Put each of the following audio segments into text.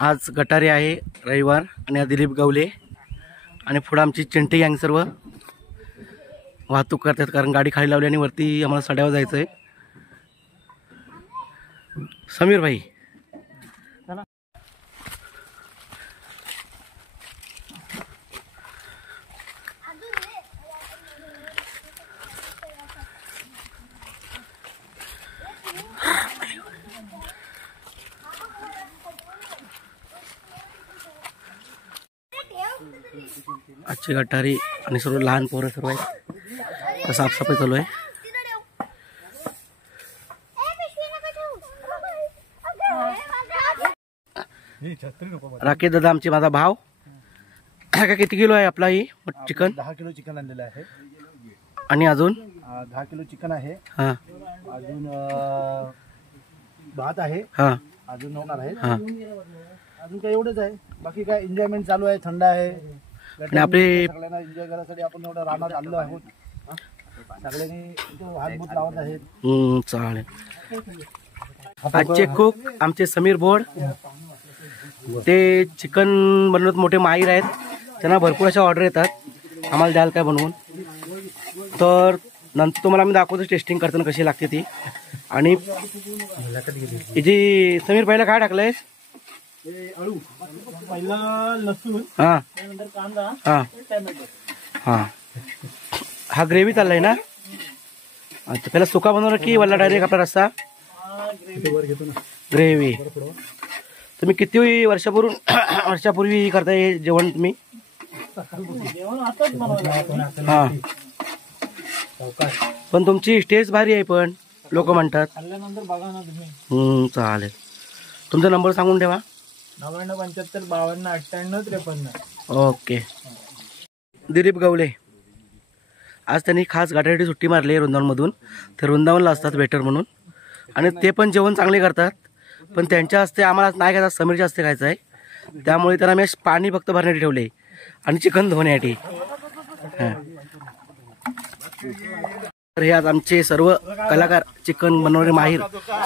आज गटारी आहे रविवार आणि दिलीप गवले आणि पुढे आमची चिंटी गँग सर्व वाहतूक करतात, कारण गाडी खाली लावली आणि वरती आम्हाला सड्यावर जायचं आहे. समीर भाई आजची गटारी आणि सर्व लहान पोरं सर्व आहेत. साफसफाई चालू आहे. राकेश दादा आमचे माझा भाव. का किती किलो आहे आपला ही चिकन? 10 किलो चिकन आणलेलं आहे. आणि अजून 10 किलो चिकन आहे. हां अजून भात आहे. हां अजून होणार आहे. हां अजून काय एवढंच आहे. बाकी काय एन्जॉयमेंट चालू आहे. थंड आहे. आणि आपले सगळ्यांना एन्जॉय करायसाठी आपण एवढं रानात आलेलो आहोत. सगळ्यांनी हातबूत लावत आहेत. चालेल. आजचे कुक आमचे समीर भोड, ते चिकन बनवत मोठे माहीर आहेत. त्यांना भरपूर अशा ऑर्डर येतात आम्हाला द्याल काय बनवून, तर नंतर तुम्हाला मी दाखवतो टेस्टिंग करताना कशी लागते ती. आणि जी समीर पहिला काय टाकलंय? पहिला लसूण, हां त्यानंतर कांदा, हां टोमॅटो. हां हा ग्रेव्ही चाललाय ना? अच्छा, पहिला सुका बनवला की वल्ला डायरेक्ट आपला रस्सा? ग्रेव्ही. तुम्ही किती वर्षापूर्वी करताय हे जेवण तुम्ही? हां पण तुमची टेस्ट भारी आहे, पण लोक म्हणतात. चालेल. तुमचा नंबर सांगून ठेवा. 9975 52 98 53. ओके. दिलीप गवले आज त्यांनी खास गाठीसाठी सुट्टी मारली आहे वृंदावनमधून. ते वृंदावनला असतात वेटर म्हणून, आणि ते पण जेवण चांगले करतात. पण त्यांच्या हस्ते आम्हाला नाही खायचं, समीरच्या हस्ते खायचं आहे. त्यामुळे त्यांना मी पाणी फक्त भरण्यासाठी ठेवले आणि चिकन धुण्यासाठी. तर हे आज आमचे सर्व कलाकार चिकन बनवणारे माहीर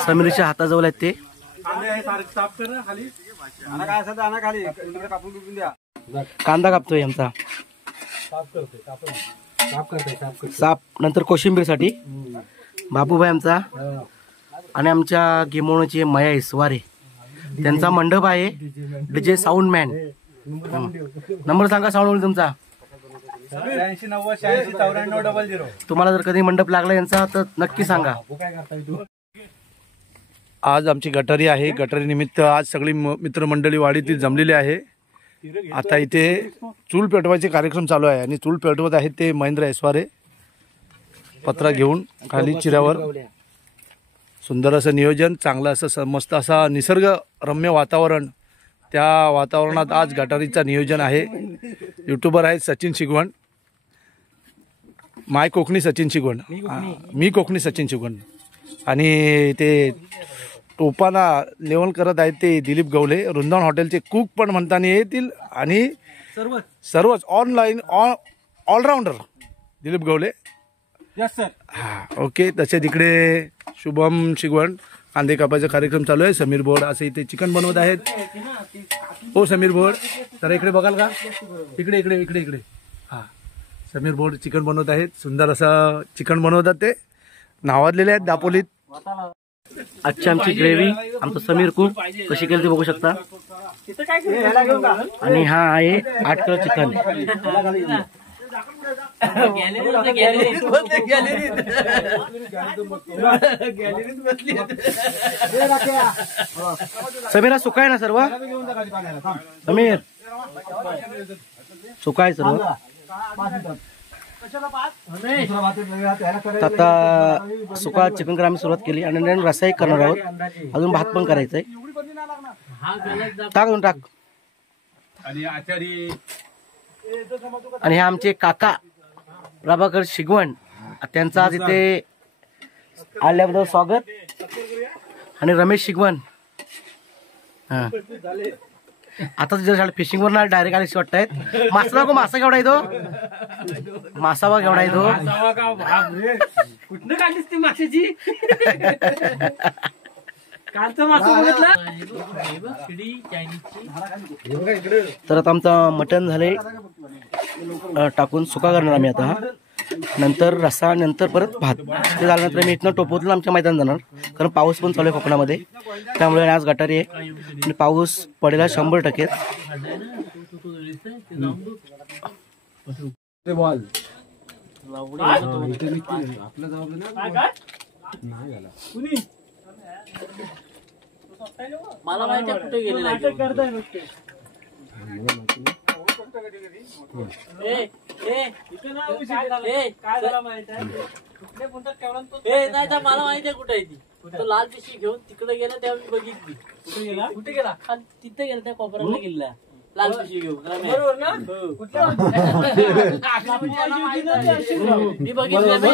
समीरच्या हाताजवळ आहेत. ते कांदा कापतोय आमचा साप, नंतर कोशिंबीरसाठी बाबूभाई आमचा, आणि आमच्या गेमोणची मया इसवारे, त्यांचा मंडप आहे डीजे साऊंड मॅन. नंबर सांगा साऊंड तुमचा. 89 90 86 94 00. तुम्हाला जर कधी मंडप लागला यांचा तर नक्की सांगा. आज आमची गटारी आहे. गटारी निमित्त आज सगळी मित्रमंडळी वाडीतील जमलेली आहे. आता इथे चूल पेटवायचे कार्यक्रम चालू आहे आणि चूल पेटवत आहेत ते महेंद्र ऐसवारे, पत्रा घेऊन खाली चिऱ्यावर. सुंदर असं नियोजन, चांगलं असं मस्त असा निसर्ग रम्य वातावरण. त्या वातावरणात आज गटारीचा नियोजन आहे. यूट्यूबर आहेत सचिन शिगवण, माय कोकणी सचिन शिगवण, मी कोकणी सचिन शिगवण, आणि ते टोपाना लेवल करत आहेत ते दिलीप गवले, वृंदावन हॉटेलचे कुक पण म्हणताना येतील, आणि सर्वच ऑनलाईन ऑलराऊंडर दिलीप गवले. हां ओके. तसे तिकडे शुभम शिगवण कांदे कापायचा कार्यक्रम चालू आहे. समीर भोड असे इथे चिकन बनवत आहेत. हो समीर भोड, तर इकडे बघाल का? इकडे इकडे इकडे इकडे. हां समीर भोड चिकन बनवत आहेत. सुंदर असं चिकन बनवतात ते, नावाजलेले आहेत दापोलीत. आजची आमची ग्रेव्ही आमचं समीर कुक कशी केली ते बघू शकता. आणि हा आहे 8 किलो चिकन. समीर सुकाय ना सर्व? समीर सुकाय सर्व. आता सुका चिकन करायला सुरुवात केली आणि नंतर रस्साही करणार आहोत. अजून भात पण करायचंय. टाक टाक. आणि हे आमचे काका प्रभाकर शिगवण, त्यांचं आज इथे आल्याबद्दल स्वागत. आणि रमेश शिगवण. हां आता जर फिशिंग वर ना डायरेक्ट आले वाटतायत. मासा नको, मासा केवढा आहे तो? मासा बघ केवढा आहे तो. कुठनं काढलीस ती माशाची? तर आता आमचा मटण झाले टाकून सुका करणार आम्ही आता. नंतर रस्सा, नंतर परत भात. ते झाल्यानंतर मी इथनं टोपोतून आमच्या मैदान जाणार, कारण पाऊस पण चालू आहे कोकणामध्ये. त्यामुळे आज गटारी आहे आणि पाऊस पडेला 100%. मला माहिती कुठे गेलेला नाही तर मला माहिती आहे कुठे आहे ती. तो लाल पिशवी घेऊन तिकडे गेला तेव्हा मी बघितली. कुठे गेला? तिथे गेला, त्या कोपऱ्याला गेला लाल पिशवी घेऊन. मी बघितलं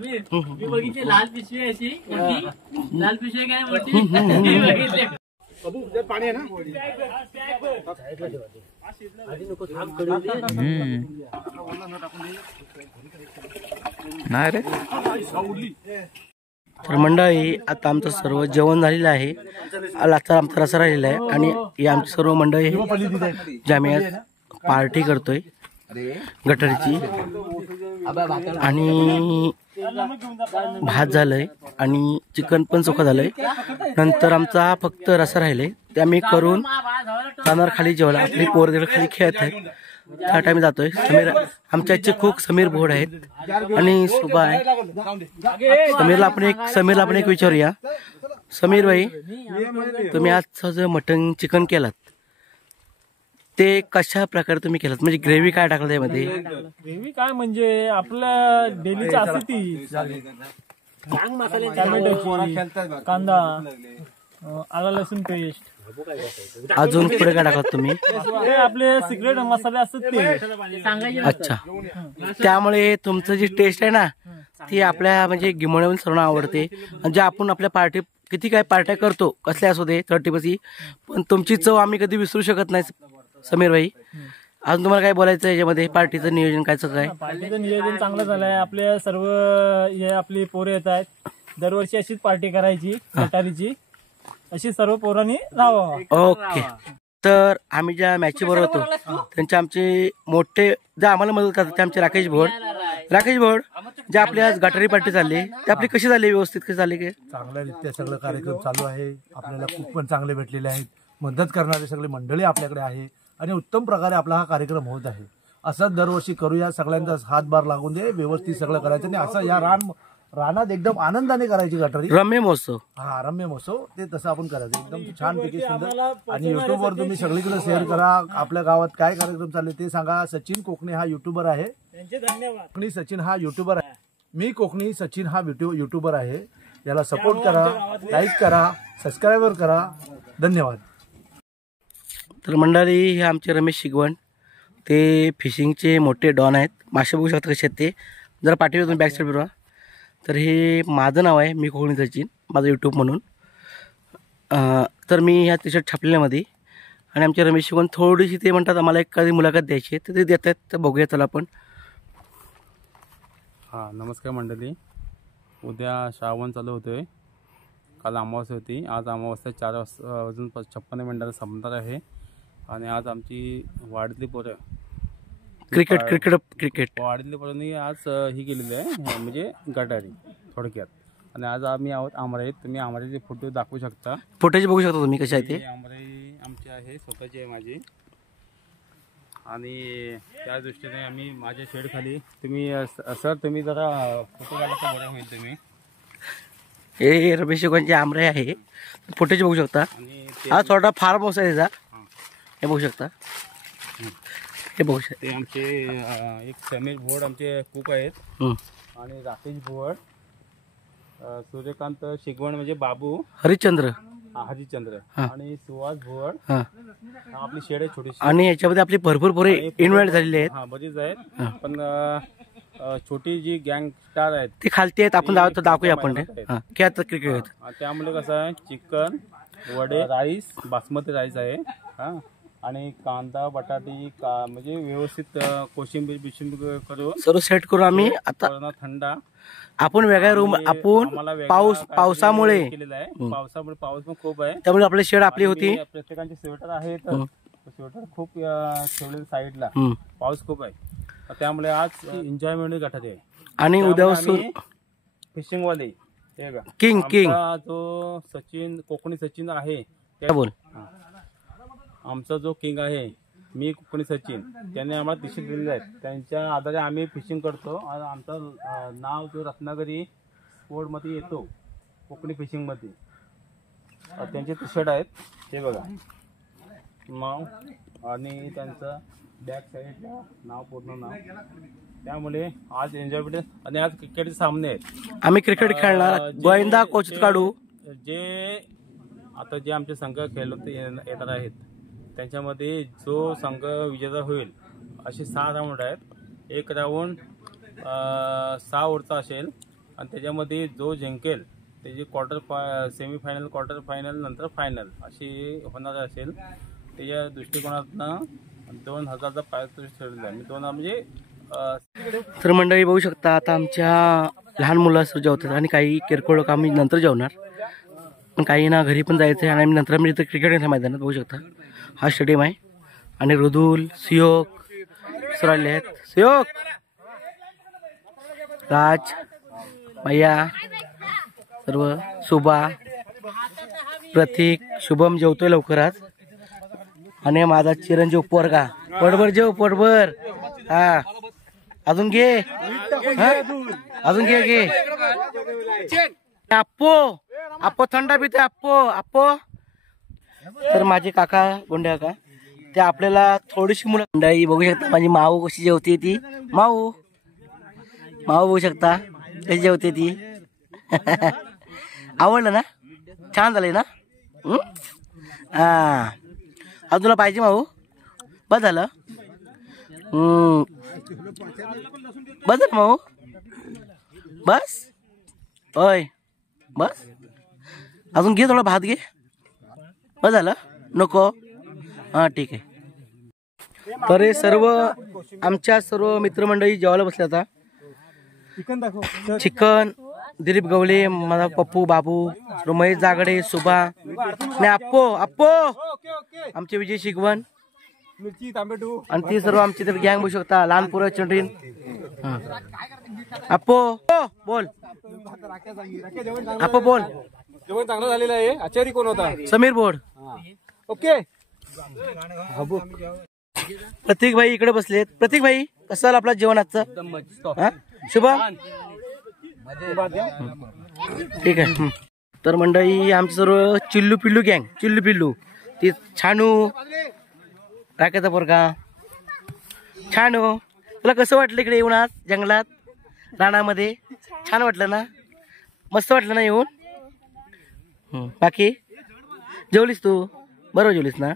मी बघितली लाल पिशवी अशी मोठी. लाल पिशवी काय मोठी बघितली. पाणी आहे ना. नाही रे. तर मंडळी आता आमचं सर्व जेवण झालेलं आहे. आता आमचा रस्सा राहिलेला आहे आणि हे आमची सर्व मंडळी जामियात पार्टी करतोय गटारीची. आणि भात झालंय आणि चिकन पण सुका झालंय. नंतर आमचा फक्त रस्सा राहिले, ते आम्ही करून जाणार खाली जेवायला. आपली पोरं खाली खेळत आहेत, त्या टाइम जातोय. समीर आमच्या आजचे खूप समीर भोड आहेत आणि सुबा आहे. समीरला आपण एक विचारूया. समीर भाई, तुम्ही आज जे मटन चिकन केलात ते कशा प्रकारे तुम्ही केलात? म्हणजे ग्रेव्ही काय टाकलं त्यामध्ये? ग्रेव्ही काय म्हणजे आपल्या डेलीची असते ती टोमॅटोची, कांदा, आला लसूण पेस्ट. अजून पुढे काय टाकलात तुम्ही? ते आपले सिक्रेट मसाले असतात ते. अच्छा, त्यामुळे तुमचं जी टेस्ट आहे ना ती आपल्या म्हणजे गिमोळ्याहून सर्वांना आवडते. म्हणजे आपण आपल्या पार्टी किती काय पार्ट्या करतो, कसल्या असू दे 30-50, पण तुमची चव आम्ही कधी विसरू शकत नाही. समीर भाई, अजून तुम्हाला काय बोलायचं आहे याच्यामध्ये? पार्टीचं नियोजन काय? पार्टीचं नियोजन चांगलं झालंय. आपल्या सर्व हे आपली पोरं येत आहेत. दरवर्षी अशीच पार्टी करायची गटारीची, अशी सर्व पोरांनी राहावं. ओके. तर आम्ही ज्या मॅच बरोबर होतो त्यांचे आमचे मोठे जे आम्हाला मदत करतात ते आमचे राकेश भोड जे आपली आज गटारी पार्टी झाली, ते आपली कशी झाली? व्यवस्थित कशी झाली? की चांगल्यारीत्या सगळं कार्यक्रम चालू आहे. आपल्याला खूप पण चांगले भेटलेले आहेत. मदत करणारे सगळे मंडळी आपल्याकडे आहे आणि उत्तम प्रकारे आपला हा कार्यक्रम होत आहे. असंच दरवर्षी करूया. सगळ्यांचा हातभार लागून दे, व्यवस्थित सगळं करायचं आणि असं या रानात एकदम आनंदाने करायची गटारी. रम्य महोत्सव. रम्य महोत्सव ते तसं आपण करायचं एकदम छानपैकी सुंदर. आणि युट्यूबवर तुम्ही सगळीकडे शेअर करा. आपल्या गावात काय कार्यक्रम चालले ते सांगा. सचिन कोकणे हा युट्यूबर आहे. धन्यवाद. कोकणी सचिन हा युट्यूबर आहे. मी कोकणी सचिन हा युट्यूबर आहे. याला सपोर्ट करा, लाईक करा, सबस्क्राईबर करा. धन्यवाद. तर मंडळी, हे आमचे रमेश शिगवण, ते फिशिंगचे मोठे डॉन आहेत. मासे बघू शकता कसे आहेत ते. जरा पाठीवर तुम्ही बॅक साईड फिरवा. तर हे माझं नाव आहे, मी कोकणी सचिन, माझं यूट्यूब म्हणून. तर मी ह्या टी शर्ट छापलेल्यामध्ये आणि आमचे रमेश शिगवण थोडीशी ते म्हणतात आम्हाला एक कधी मुलाखत द्यायची आहे, तर ते देत आहेत. तर बघूया चला आपण. नमस्कार मंडळी. उद्या श्रावण चालू होतोय. काल अमावास्या होती. आज अमावास्या 4:56 संपणार आहे. आणि आज आमची वाडीतली पोरं क्रिकेट वाडीतली पोरांनी आज ही केलेली आहे, म्हणजे गटारी थोडक्यात. आणि आज आम्ही आहोत आमराईत. तुम्ही आमराईचे फोटो दाखवू शकता. फुटेज बघू शकता तुम्ही कसे आहे ते. आमराई आमची आहे, स्वतःची आहे माझी. आणि त्या दृष्टीने आम्ही माझ्या शेडखाली तुम्ही सर तुम्ही जरा फोटो काढायचा बरं होईल. तुम्ही हे रमेश शिगवणचे आमराई आहे. फुटेज बघू शकता. हा छोटा फार्म हाऊस आहे त्याचा. हे बघू शकता. हे बघू शकता. ते आमचे एक समीर भोड आमचे कुक आहेत. आणि राकेश भोड, सूर्यकांत शिगवण म्हणजे बाबू, हरिश्चंद्र आणि सुहास भोड आपली शेड आहे छोटीशी. आणि याच्यामध्ये आपली भरपूर पोरे इन्व्हाइट झालेले आहेत. बरीच आहेत. पण छोटी जी गँग स्टार आहेत ते खालती आहेत. आपण दाखवूया आपण खेळतात क्रिकेट. त्यामुळे कसं आहे, चिकन, वडे, राईस, बासमती राईस आहे. आणि कांदा बटाटी म्हणजे व्यवस्थित कोशिंबीर बिशिंबीर करून सर्व सेट करून आम्ही आता पूर्ण थंडा आपण वेगळ्या रूम आपण आम्हाला वेगळा पावसामुळे केलेला आहे. पाऊस पण खूप आहे. त्यामुळे आपली शेड आपली होती. आणि प्रत्येकाची स्वेटर आहेत. स्वेटर खूप ठेवलेले साईडला. पाऊस खूप आहे त्यामुळे आज एन्जॉयमेंट गाठत आहे. आणि उद्यापासून फिशिंग वाले किंग जो सचिन कोकणी सचिन आहे बोल आमचा जो किंग आहे मी कोकणी सचिन त्यांनी आम्हाला दिशा दिलेले आहेत. त्यांच्या आधारे आम्ही फिशिंग करतो. आणि आमचं नाव जो रत्नागिरी स्पोर्टमध्ये येतो कोकणी फिशिंगमध्ये. त्यांचे टी शर्ट आहेत ते बघा नाव आणि त्यांचं बॅक साईडला नाव पूर्ण नाव. त्यामुळे आज एन्जॉयमेंट. आणि आज क्रिकेटचे सामने आहेत. आम्ही क्रिकेट खेळणार गोविंदा कोच काढू. जे आता जे आमचे संघ खेळत येणार आहेत त्यांच्यामध्ये जो संघ विजेता होईल असे 6 राऊंड आहेत. एक राऊंड 6 ओव्हरचा असेल आणि त्याच्यामध्ये जो जिंकेल त्याची सेमीफायनल क्वार्टर फायनल नंतर फायनल अशी होणार असेल. त्याच्या दृष्टिकोनातनं 2000चा पारितोषिक ठेवलेला आहे. मी 2 म्हणजे तर मंडळी बघू शकता आता आमच्या लहान मुलं जेवतात आणि काही किरकोळ लोक आम्ही नंतर जेवणार. पण काही ना घरी पण जायचं आहे आणि आम्ही नंतर इथं क्रिकेट मैदानात बघू शकता. हा स्टेडियम आहे आणि रुदुल सियोक सुराले आहेत. सियोक राज मैया सर्व सुबा प्रतीक शुभम जेवतोय लवकरच. आणि माझा चिरंजीव पोरगा पोटभर जेव पोटभर. हा अजून घे अजून घे आप्पो थंडा पिते आप्पो. तर माझे काका गोंडे काका ते आपल्याला थोडीशी मुलं मंडळी बघू शकता. माझी माऊ कशी जेवते ती. माऊ बघू शकता कशी जेवते ती. आवडलं ना छान झालंय ना. हा अजून तुला पाहिजे माऊ. बस झालं बस झालं माऊ. बस होय बस अजून घे थोडा भात घे. बस झालं नको. हां ठीक आहे. तर हे सर्व आमच्या सर्व मित्रमंडळी जेवायला बसले. आता चिकन दिलीप गवले माझा पप्पू बाबू महेश जागडे सुभा आणि अप्पो आमचे विजय शिगवण आणि ती सर्व आमची तर गँग बघू शकता. लहान पोरं चंडीन. अप्पो बोल अप्पो बोल. जेवण चांगलं झालेलं आहे. आचारी कोण होता? समीर बोर्ड. ओके. प्रतीक भाई इकडे बसलेत. प्रतीक भाई कसं झालं आपलं जेवण आजचं? शुभम ठीक आहे. तर मंडळी आमची सर्व चिल्लू पिल्लू ती छानू राकेचा पोरगा छानू. तुला कसं वाटलं इकडे येऊन आज जंगलात रानामध्ये? छान वाटलं ना? मस्त वाटलं ना येऊन? बाकी जेवलीस तू? बरोबर जेवलीस ना?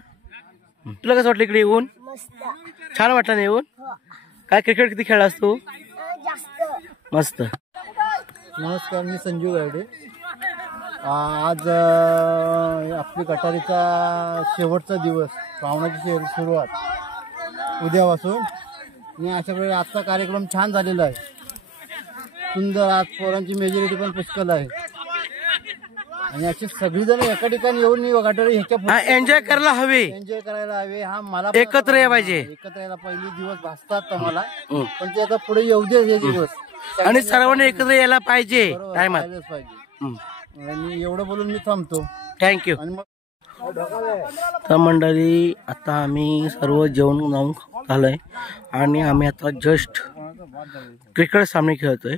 तुला कसं वाटलं इकडे येऊन? छान वाटलं ना येऊन? काय क्रिकेट किती खेळलास तू? मस्त. नमस्कार, मी संजू गावडे. आज आपली गटारीचा शेवटचा दिवस, श्रावणाची सुरुवात उद्यापासून. आणि अशा वेळी आजचा कार्यक्रम छान झालेला आहे. सुंदर. आज पोरांची मेजॉरिटी पण पुष्कळ आहे आणि अशी सगळीजण एका ठिकाणी येऊन गटारी एन्जॉय करायला हवे. हा मला एकत्र यायला पाहिजे. एकत्र यायला पहिली दिवस भासतात मला, पण ते आता पुढे येऊ दे हे दिवस. आणि सर्वांनी एकत्र यायला पाहिजे टायमात. आणि एवढं बोलून मी थांबतो. थँक्यू. तर मंडळी आता आम्ही सर्व जेवण जाऊन झालंय आणि आम्ही आता जस्ट क्रिकेट सामने खेळतोय.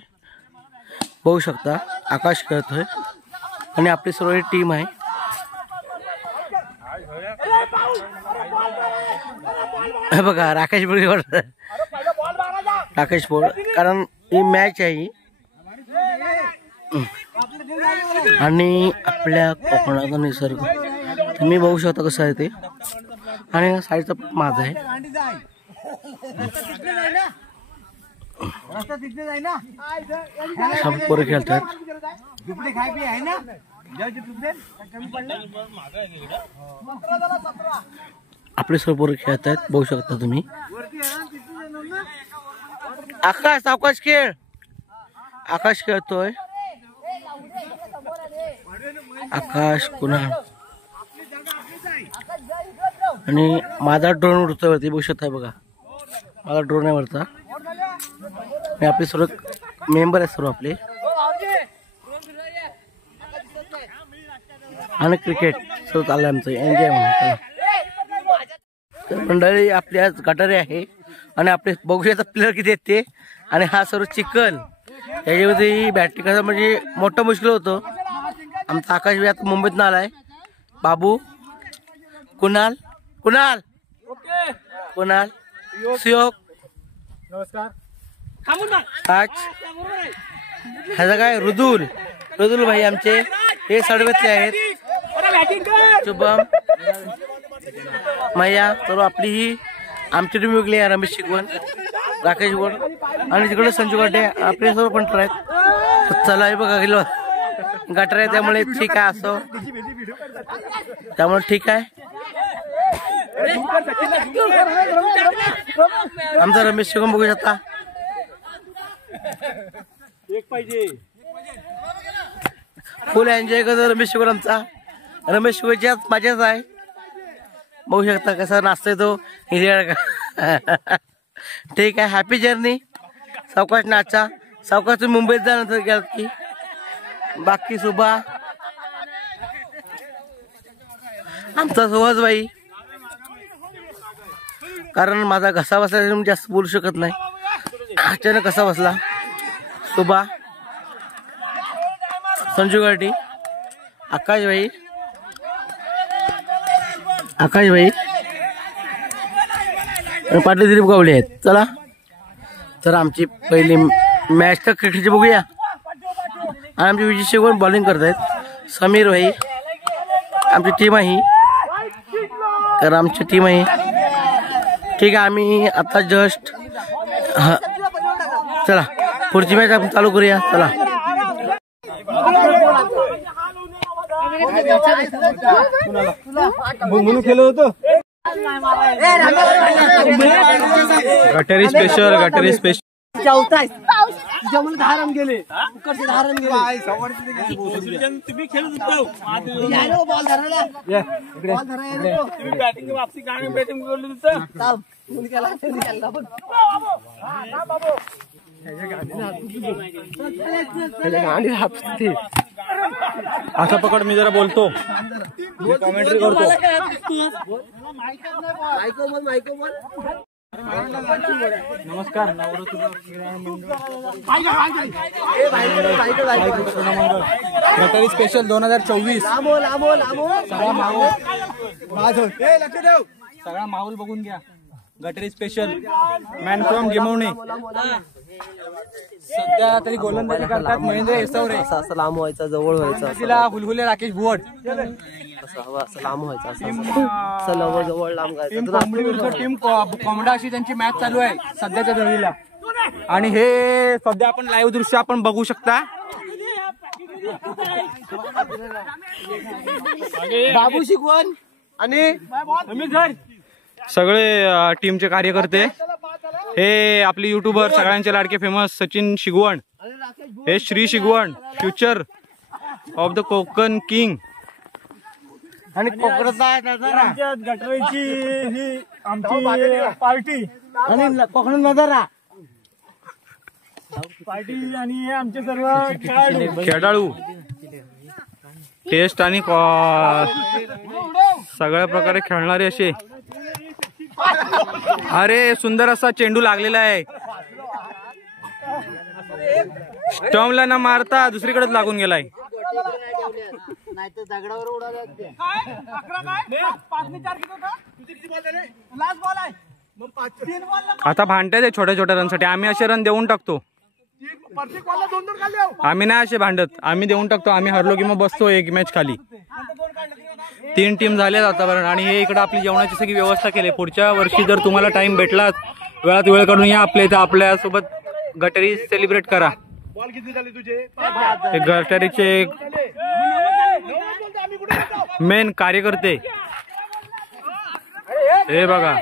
बघू शकता आकाश खेळतोय आणि आपली सर्व टीम आहे. बघा राकेश बोर्ड कारण ही मॅच आहे आणि आपल्या कोकणाचा निसर्ग तुम्ही बघू शकता कसं आहे ते. आणि साईडचा माझा आहे. पोरं खेळतात. आपले सर्व पोरं खेळत आहेत, बघू शकता तुम्ही. आकाश सावकाश खेळ. आकाश खेळतोय. आकाश कुणाल आणि माझा ड्रोन उडतोय वरती, बघू शकता बघा. माझा ड्रोन आहे वरचा. आणि आपले सर्व मेंबर आहेत सर्व आपले. आणि क्रिकेट सर्व चाललंय आमचं एन्जॉय म्हणून. तर मंडळी आपली आज गटारे आहे आणि आपले बघू शकता प्लेयर किती आहेत ते. आणि हा सर्व चिखल याच्यामध्ये बॅटिंग करायचं म्हणजे मोठं मुश्किल होतं. आमचा आकाश बी आता मुंबईतनं आलाय. बाबू, कुणाल कुणाल कुणाल सुयोग, नमस्कार. ताज, ह्याचा काय रुदुल रुदुल भाई आमचे हे सडवेतले आहेत. शुभम, मैया, सर्व आपली ही आमची टीम वेगळी आहे. रमेश शिकवण, राकेश गोड आणि तिकडे संजू गाठे आपले सर्व पण आहेत. चला हे बघा गेलो गटर आहे त्यामुळे ठीक आहे असं, त्यामुळे ठीक आहे. आमचा रमेश शिकवण बघू शकता. फुल एन्जॉय करतो रमेश शिकवण आमचा. रमेश शिकवणची माझ्याच आहे, बघू शकता कसा नाचतोय तो. ठीक आहे. Happy journey. सावकाश नाचा. सावकाश तुम्ही मुंबईत जाण्यानंतर गेलात की. बाकी सुभा, आमचा सुहासबाई, कारण माझा घसा बसला मी जास्त बोलू शकत नाही, अचानक कसा बसला. सुभा, संजू गाठी, आकाशभाई आकाशभाई आणि पाटील दिलीप गावले आहेत. चला तर आमची पहिली मॅच तर क्रिकेटची बघूया. आणि आमची विजय शेगवण बॉलिंग करत आहेत. समीर भाई आमची टीम आहे, तर आमची टीम आहे. ठीक आहे. आम्ही आता जस्ट हा चला पुढची मॅच आपण चालू करूया. चला म्हणून केलं होतं. गटारी स्पेशल, गटारी स्पेशल. तुम्ही खेळत होता बॅटिंग वापसी काय बॅटिंग बोलली असा पकड, मी जरा बोलतो, कॉमेंट्री करतो. नमस्कार. गटारी स्पेशल 2024 सगळा माहोल बघून घ्या. गटारी स्पेशल मॅन फ्रॉम गिमवणे. सध्या तरी गोलंदाजी करतात महेंद्र येसवरे. असं लांब व्हायचा, जवळ व्हायचा, तिला हुलहुले राकेश भुवट. असं लांब व्हायचं, असं जवळ लांब करायचं. टीम कोंबडा अशी त्यांची मॅच चालू आहे सध्याच्या घडीला. आणि हे सध्या आपण लाईव्ह दृश्य आपण बघू शकता. बाबू शिकवण आणि सगळे टीमचे कार्यकर्ते. हे आपले युट्यूबर सगळ्यांचे लाडके फेमस सचिन शिगवण, हे Shri Shigwan, future of the Konkan king. आणि कोकणाचा गटरीची ही आमची पार्टी आणि कोकणात नजारा पार्टी आणि आमचे सर्व खेळाडू टेस्ट आणि सगळ्या प्रकारे खेळणारे असे. अरे सुंदर असा चेंडू लागलेला आहे. स्टॉमला न मारता दुसरीकडेच लागून गेलाय. आता भांडतात ते छोट्या छोट्या रनसाठी. आम्ही असे रन देऊन टाकतो. आम्ही नाही असे भांडत, आम्ही देऊन टाकतो. आम्ही हरलो की मग बसतो एक मॅच खाली. 3 टीम झाल्यात आतापर्यंत. आणि हे इकडे आपली जेवणाची सगळी व्यवस्था केली. पुढच्या वर्षी जर तुम्हाला टाइम भेटला, वेळात वेळ काढून या आपल्या इथं, आपल्या सोबत गटारी सेलिब्रेट करा. हे गटारीचे मेन कार्यकर्ते हे बघा,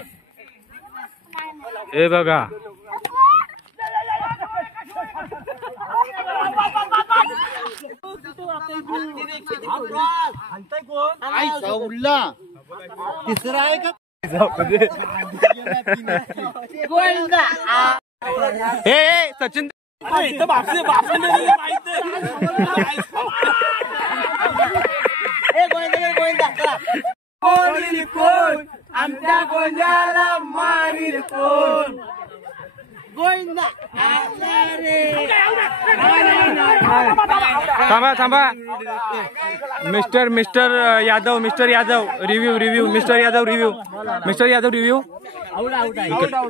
हे बघा. तिसरा आहे का? हे सचिन आमच्या गोंजाला मारील कोण? थांबा थांबा. Mister Yadav mister Yadav review.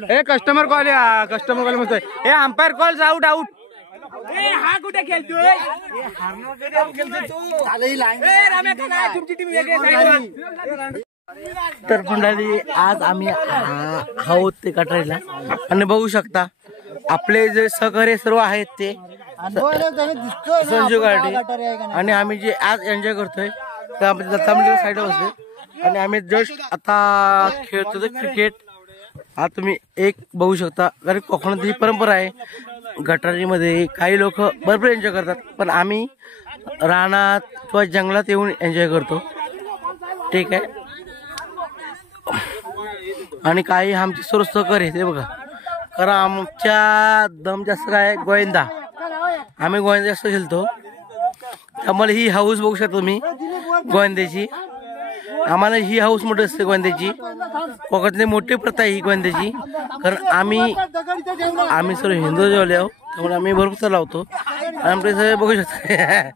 हे कस्टमर कॉल मस्त आहे. हे अंपायर कॉल आउट. हा कुठे खेळतोय? तर मंडळी आज आम्ही आहोत ते कटारीला आणि बघू शकता आपले जे सहकारी सर्व आहेत ते संजू गार्डे आणि आम्ही जे आज एन्जॉय करतोय तर आम्ही दत्ता मंदिर साईडवर असते आणि आम्ही जस्ट आता खेळतो ते क्रिकेट. हा तुम्ही एक बघू शकता कारण कोकणात ही परंपरा आहे. गटारीमध्ये काही लोक भरपूर एन्जॉय करतात पण आम्ही रानात किंवा जंगलात येऊन एन्जॉय करतो. ठीक आहे. आणि काही आमचे सर्व सहकारी ते बघा कारण आमच्या दम जास्त काय गोविंदा, आम्ही गोविंदा जास्त खेळतो त्यामुळे ही हाऊस बघू शकता तुम्ही गोविंद्याची. आम्हाला ही हाऊस मोठी असते गोविंद्याची. कोकणातली मोठी प्रथा आहे ही गोविंद्याची कारण आम्ही सर्व हिंदू जेवले आहोत त्यामुळे आम्ही भरपूर लावतो. आमचे सगळे बघू शकता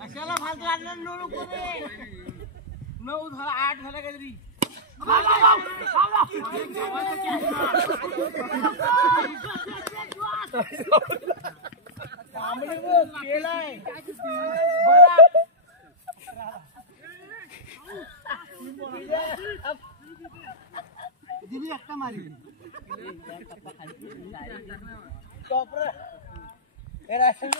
कशाला फालतू आणलं 9 झाला 8 झाला काहीतरी. दिली एकटा मारी राशन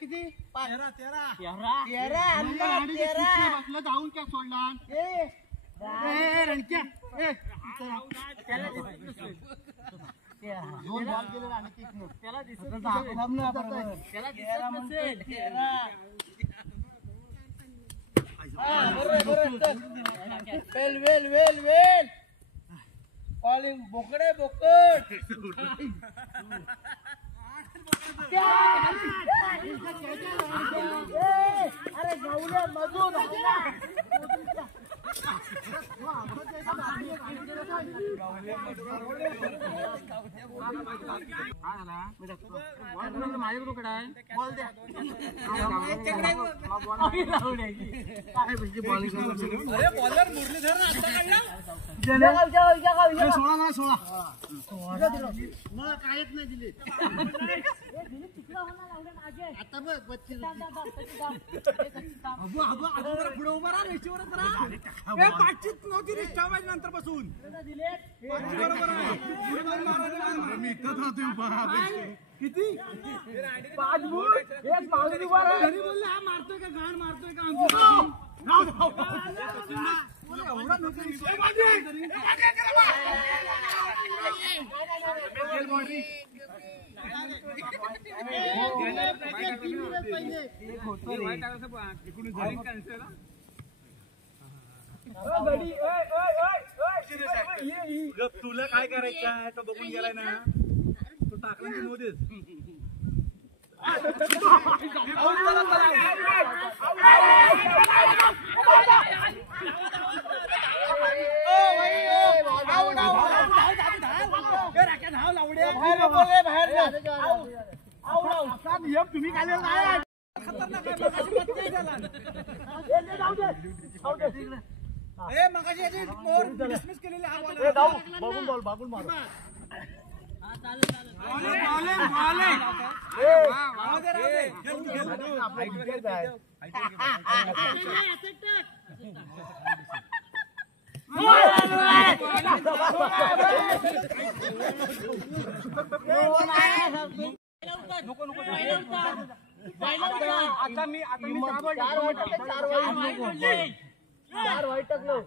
किती 13 धावून क्या सोडला रणक्या दोन बॉल गेले आणि त्याला दिसत वेल कॉलिंग बोकडे बोकड अरे जाऊले मजूर माझ्याकडे आहे बॉल द्या अरे बॉलर मुरलीधर मला काहीच नाही दिले तुला काय करायचं आहे तो बघून गेलाय ना तो टाकला की नव्हतेच तुम्ही काढलेला नाही आता मी चार वाईट टाकलो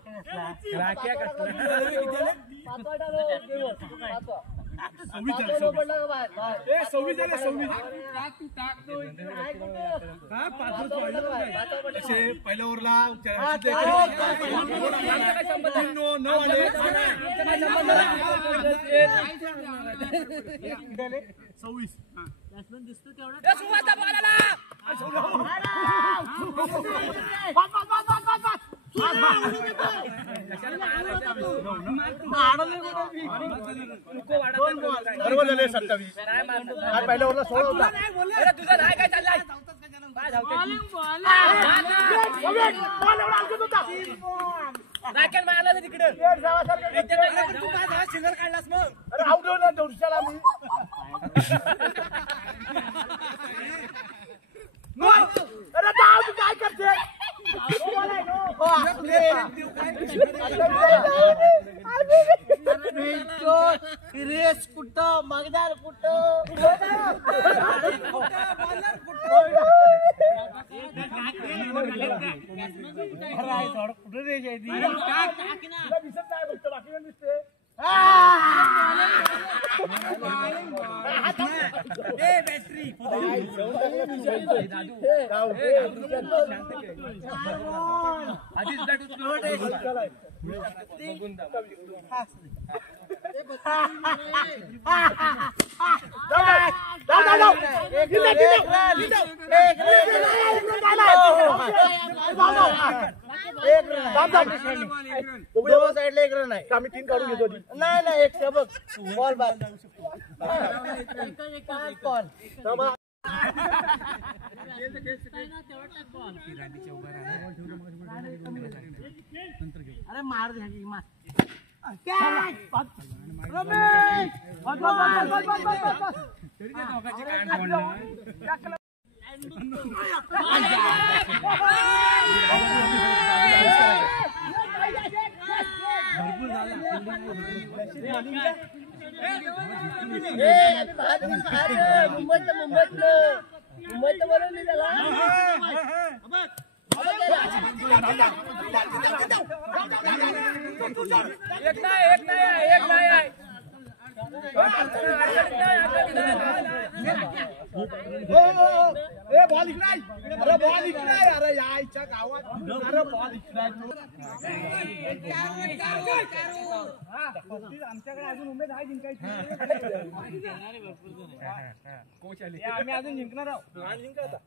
पहिल्या ओव्हरला 26 दिसतो तेवढा बरोबर झाले 27 पहिल्या ओव्हरला 16 होता तुझा नाही काय चाललाय तिकडे सिंगल काढलास मग आउट होणार दोनशाला मी अरे तू काय करते रेस कुठं मगदार कुठं कुठे रेस आहे ती दिसत नाही फक्त बाकी दिसते बॅटरी साईडला एक रन आहे आम्ही 3 काढून घेतो नाही नाही एक बघ बॉल बॉल अरे मार द्या मार मुंबईत बोलवली त्याला एक नाही बॉल इकडे अरे बॉल इकडे अरे यायच्या गावात अरे बॉल इकडे आमच्याकडे अजून उमेद आहे जिंकायची कोच आले आम्ही अजून जिंकणार आहोत आज जिंका आता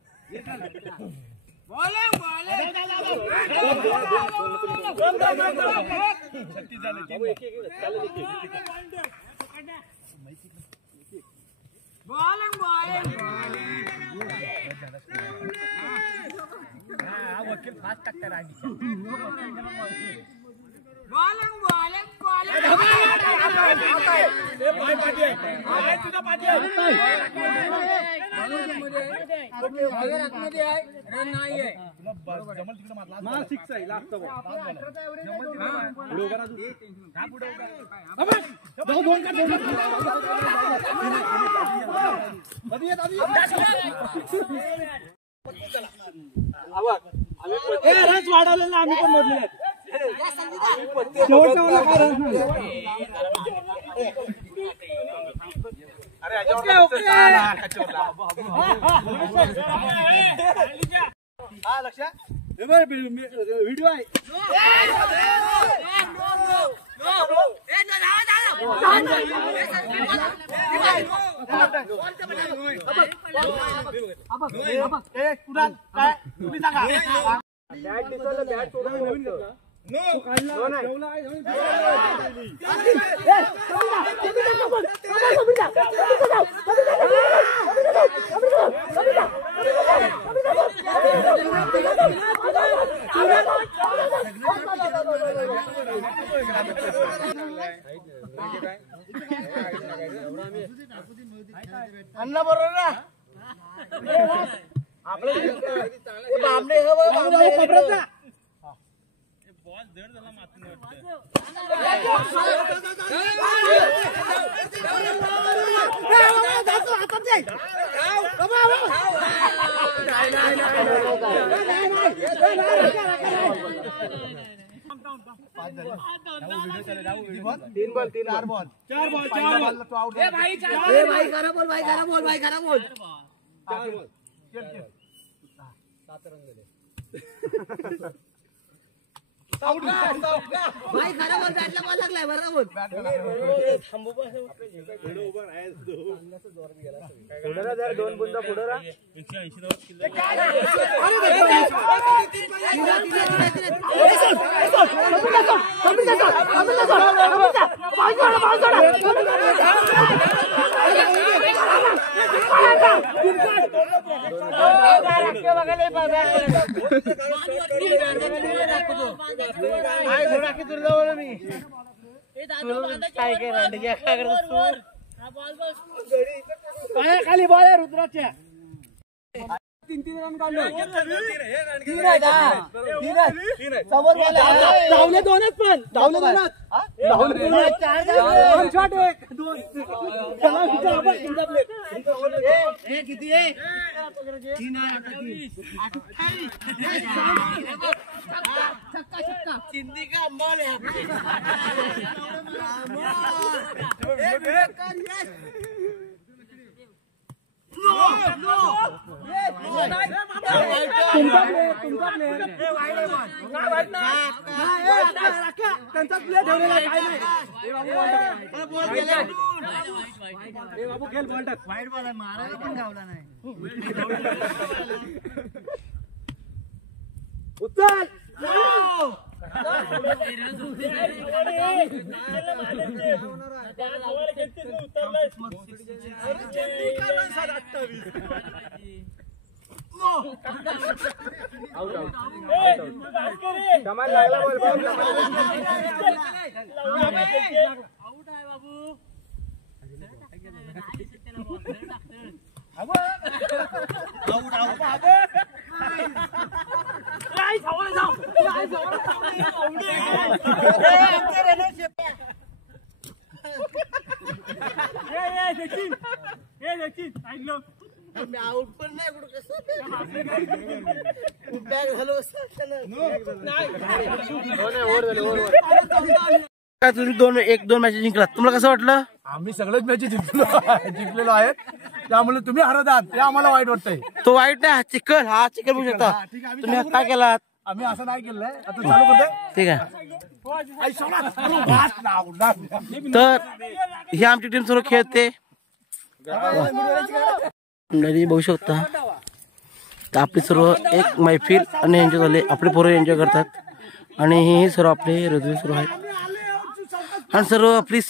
वकील फास्ट टाकतात रस वाढवलेला आम्ही पण मोडले शेवटचा वाला काय रस नाही. हा लक्षात व्हिडिओ आहे. काय तुम्ही सांगा. बॅट दिसवलं बॅट सोडून नवीन घेतला. अण्णा बरोबर ना आपलं तीन बॉल 4 बॉल तो आउट. भाई खरा बोल भाई खरा बोल भाई खरा बोल. 4 बॉल खेळ 7 रन दिले. भाई खरा बोल बॅटला बॉल लागलाय बरं बोल. थांबू पण व्हिडिओ उभा आहे. पुढे जरा 2 बुंद पुढे रा. 180 खाली बॉल आहे रुद्राच्या. 3 रन काढले. 3 आहेत समोर बॉल आहे. धावले 2च पण धावले 2च. धावले 4 धावले. शॉट 1 2 चला विचार आपण ए किती आहे. 3 आहे. 28 छक्का चिंदी का बॉल है. त्यांचा प्ले ठेवलेला काय नाही. बाबू खेळ बॉल टाक. वाईट बॉल आहे मारायला पण गावला नाही. उचल कमाल लागला बॉल. आउट आहे बाबू. आउट पण नाही कुठं कसं बॅग झालो. काय तुम्ही 1-2 मॅच जिंकलात. तुम्हाला कसं वाटलं. आम्ही सगळेच मॅच जिंकलेलो आहेत त्यामुळे तुम्ही हरत आहात ते आम्हाला वाईट वाटतंय. तो वाईट नाही. हा चिकन बघू शकता तुम्ही. काय केलात. आम्ही असं नाही केलंय. आता चालू करतोय. ठीक आहे. तर ही आमची टीम सर्व खेळते. मंडळी बघू शकता आपली सर्व एक मैफिल आणि एन्जॉय झाले. आपले पोरं एन्जॉय करतात आणि हे सर्व आपले हृदय सर्व आहेत आणि सर्व आपली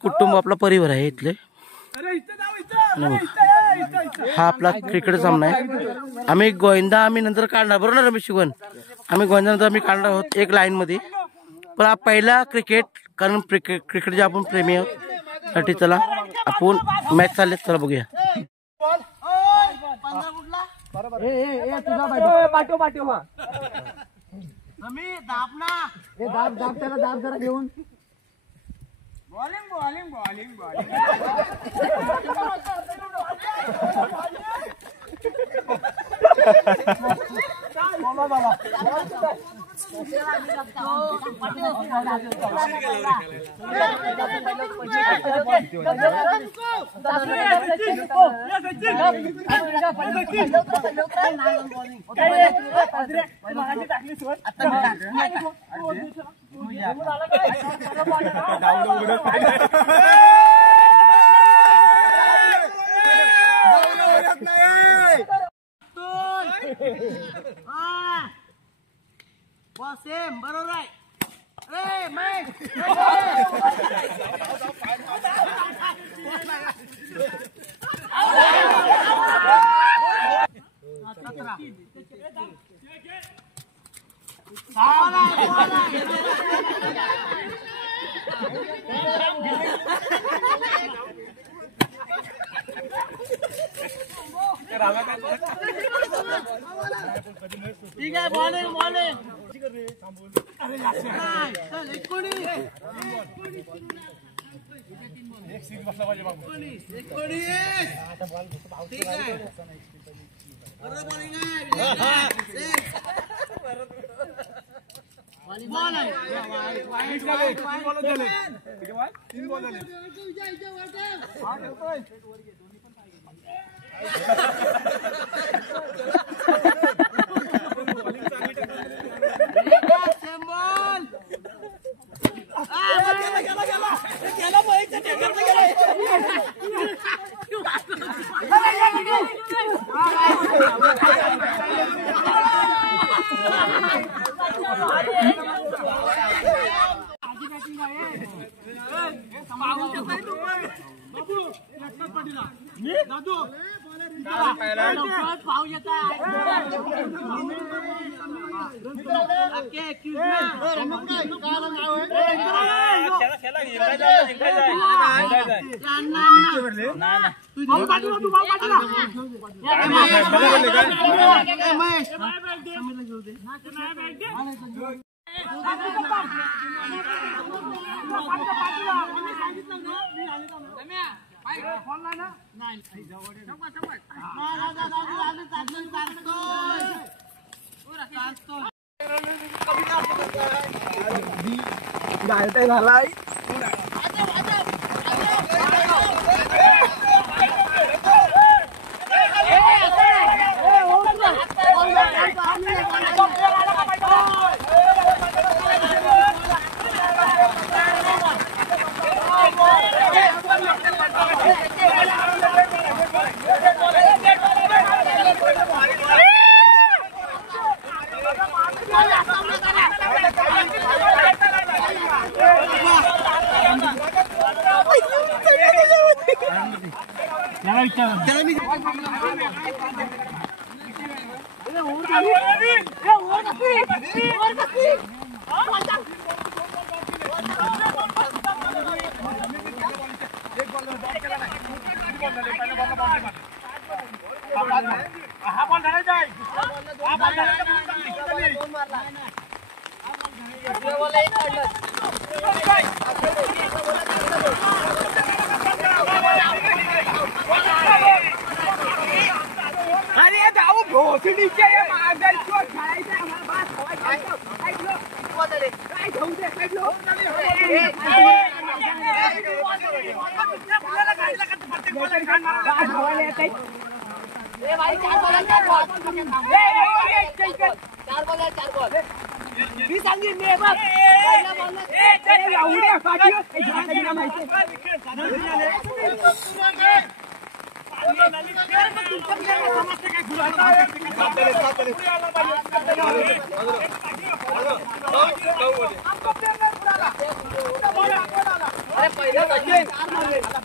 कुटुंब आपला परिवार आहे इथले. हा आपला क्रिकेट सामना आहे. आम्ही गोविंदा नंतर काढणार बरोबर ना रमेश शिगवण. आम्ही गोविंदा नंतर काढणार आहोत एक लाईन मध्ये. पण हा पहिला क्रिकेट, कारण क्रिकेटचे आपण प्रेमी आहोत साठी चला आपण मॅच चालले, चला बघूया. दाब जरा घेऊन सेम बरोबर आहे. अरे मॅच ठीक आहे. बॉलिंग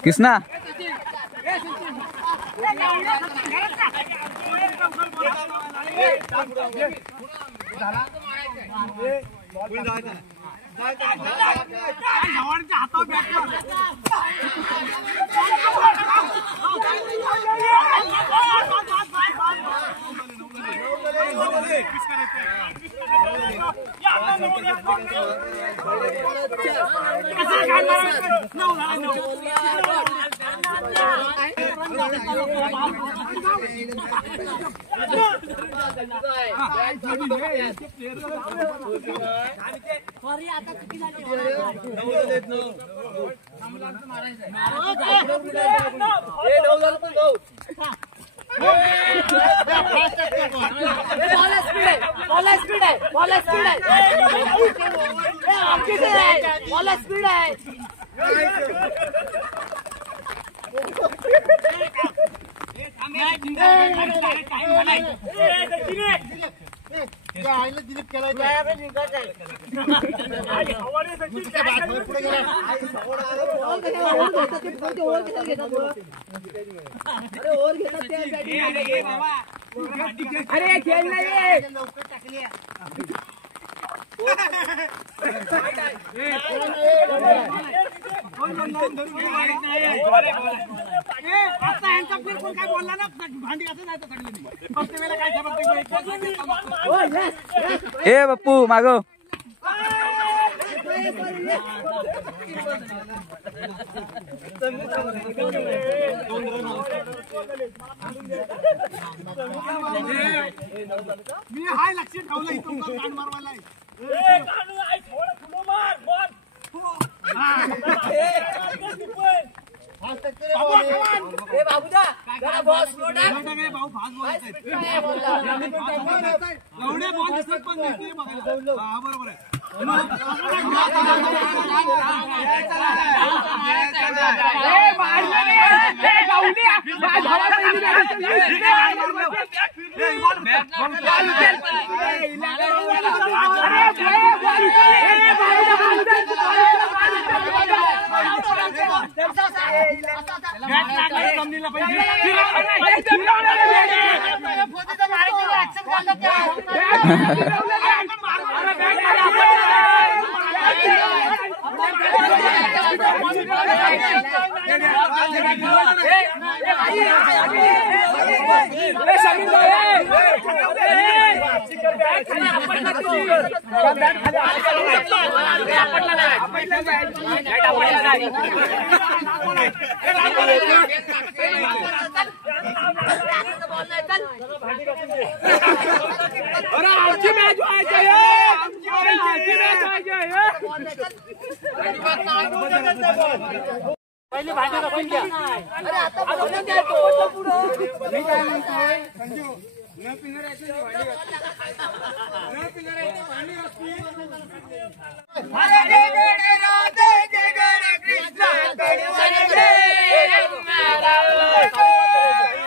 कृष्णा हातावर बॅट दिलीप अरे खेळ नाही लवकर टाकली काय बोलला ना भांडी असं नाही ए बाप्पू मागो मी हाय लक्ष ठेवलं इथून कांड मारवायला बाबूदा बॉस भाऊ फास्ट बॉल दिसत पण बरोबर आहे पहिले भांडे रखून घ्या अरे आता बोलून द्या तो मी काय म्हणतोय संजू न पिणाऱ्याची भांडी न पिणाऱ्याची भांडी असती हरे गणे राधे गणे कृष्ण कडवरे हमारा हरे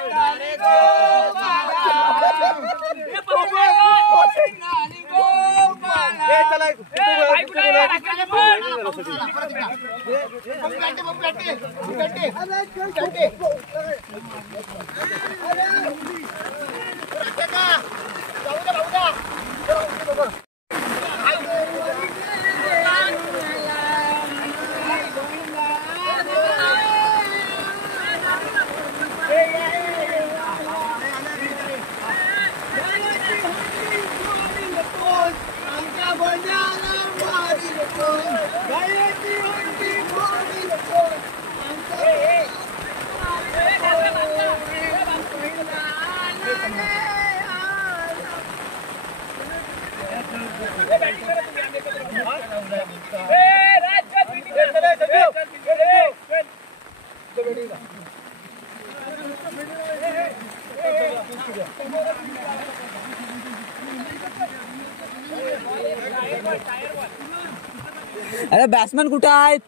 अरे बॅट्समॅन कुठे आहेत?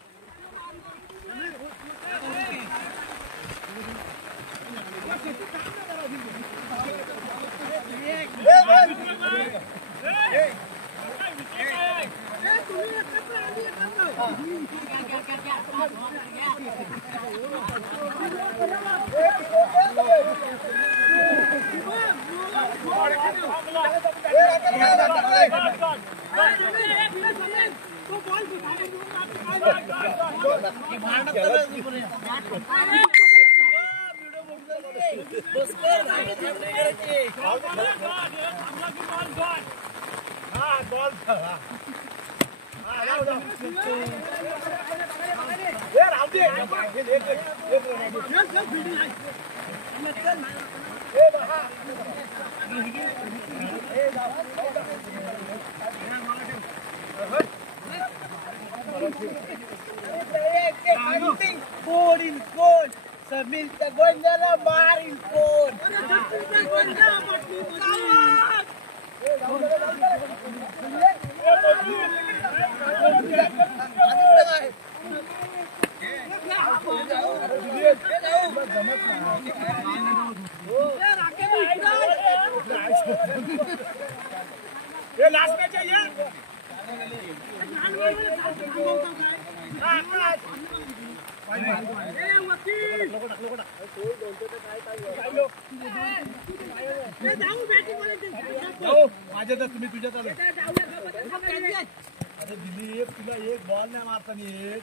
तो तुम्ही तुझ्या चालू दिलीप तुला एक बॉल नाही मारता येत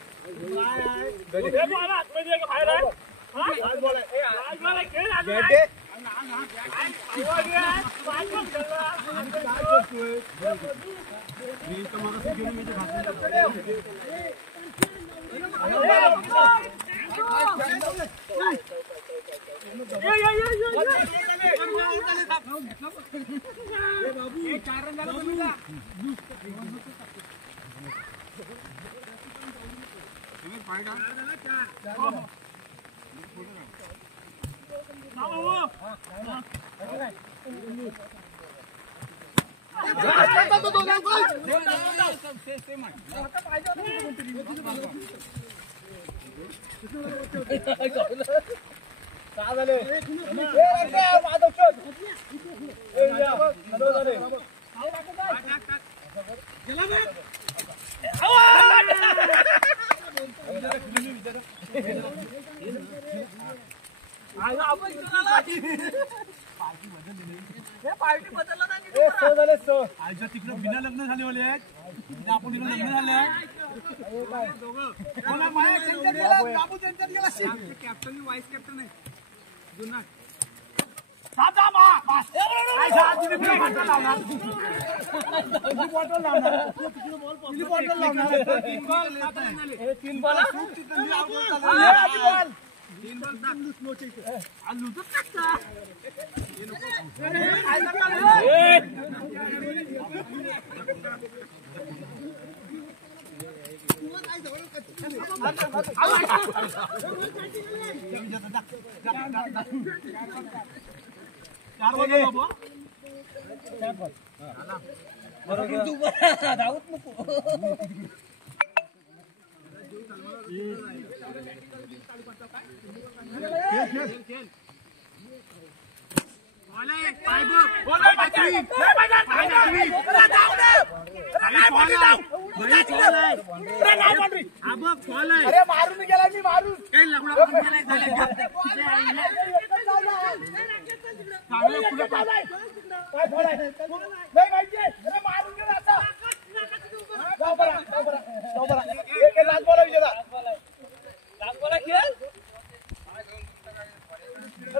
तिकडे बिना लग्न झाले वाले आहेत आपण तिकडे लग्न झाले बाबू त्यांच्यात गेला कॅप्टन वाईस कॅप्टन आहे जुना तीन बॉल अरे मारून गेला मी मारून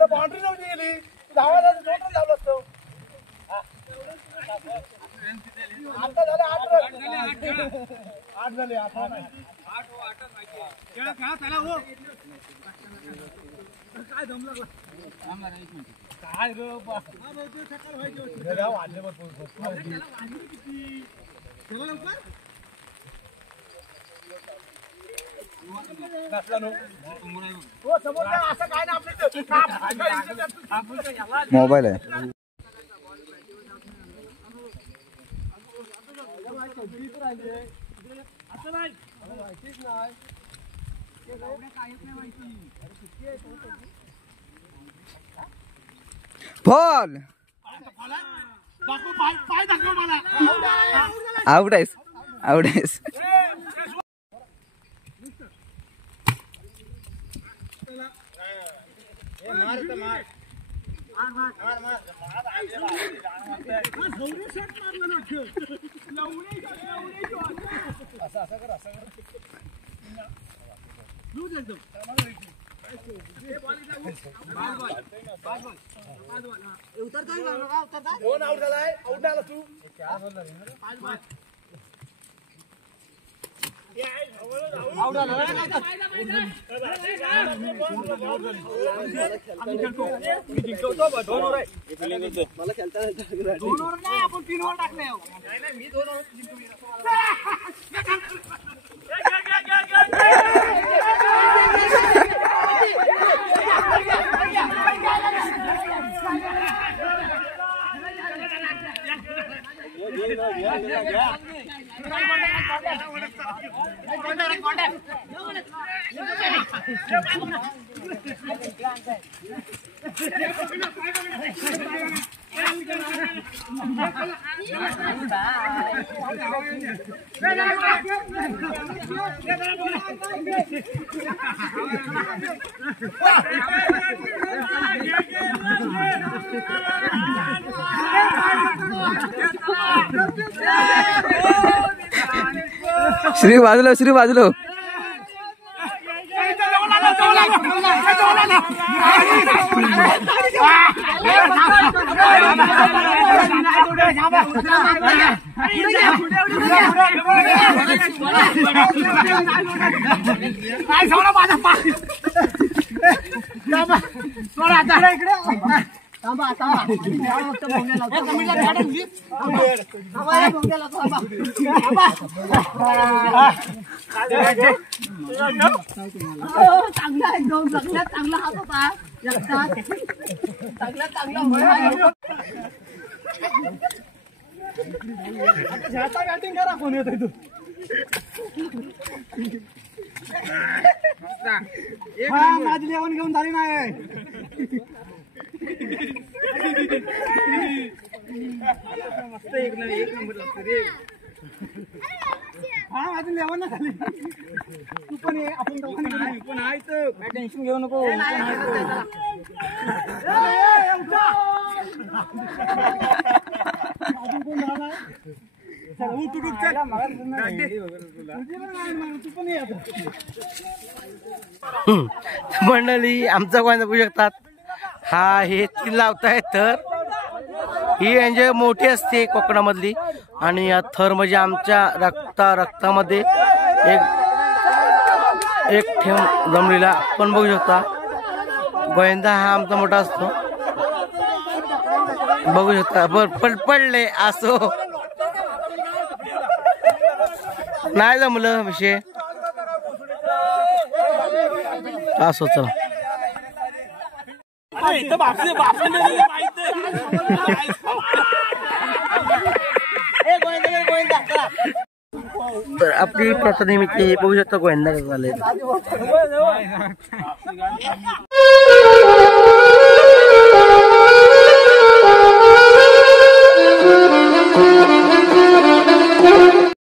बाउंड्री नव्हती गेली धावायला टोटल धावलं असतं आता झाले 8 झाले 8 नाही काय दम लागला काय रे वाढले असं काय ना मोबाईल आहे बॉल आउट आहेस आउट आहेस श्री बाजूला श्री बाजूला चांगला एकदम चांगला हात होता चांगला बॅटिंग करा कोण येतोय तू माझी लेवण घेऊन झाली नाही मस्त एक नंबर लागतो रे हा माझी लेवण ना झाली तू पण ये आपण दोघांनी पण आहे तर काय टेन्शन घेऊ नको मंडळी आमचा गोंदा बघू शकतात. हा हे तीन लावतायत थर. ही एंजॉय मोठी असते कोकणामधली आणि या थर म्हणजे आमच्या रक्तामध्ये एक ठेव जमलेला पण बघू शकता. गोंदा हा आमचा मोठा असतो बघू शकता. पडले असो नाही जमलं विषय असो. चला तर आपली प्रथनिमित्त बघू शकता गोंदा झाले. Thank you.